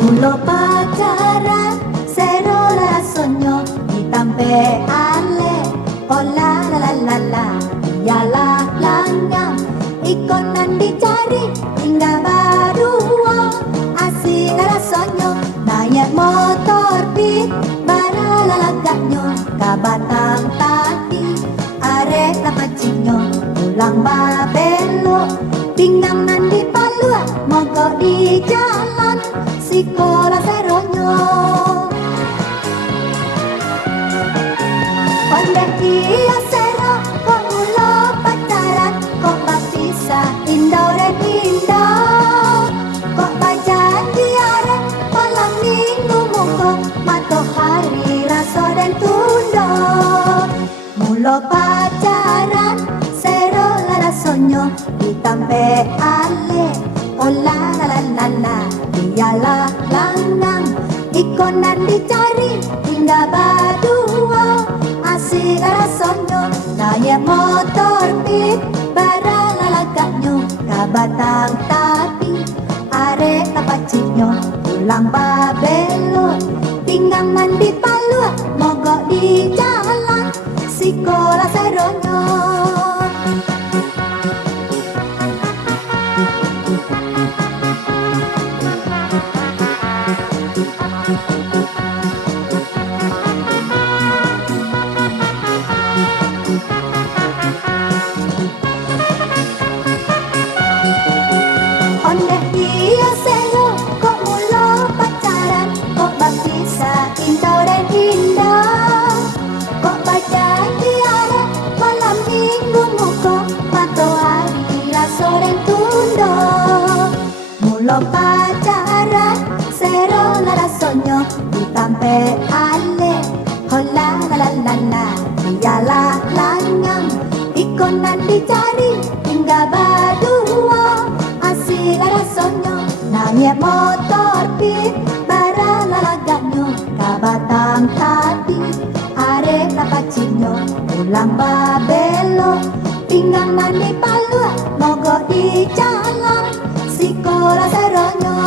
Mula pacaran sero rasonyo ditampe ale oh la la la la la yalah langgang ikonan dicari hingga baru asik rasonyo naik motor pit bara lalagaknyo ka batang tati arek tapacinyo pulang babelo pinggang nandi palua mogok di jalan sekolah seronyo pandai dia sero kok mula pacaran kok bapisa indah dan indah kok bajanji arek malam minggu muka matahari rasa dan tunda mula pacaran sero rasonyo ditampe ale oh la la la la la dialah lanang ikonan dicari hingga badua asik rasonyo naik motor pit bara lalagaknyo ka batang tapi arek tapacinyo pulang babelo pinggang mandi palua mogok di jalan sekolah seronyo ondeh dia sero kok mula pacaran kok bapisa indah dan indah kok bajanji arek malam minggu muka matahari rasa dan tunda mula pacaran sero rasonyo ditampe ale oh la la la la la dialah langang ikonan dicari hingga badua asik rasonyo naik motor pit bara lalagaknyo ka batang tati arek tapacinyo pulang babelo pinggang mandi palua mogok di jalan sekolah seronyo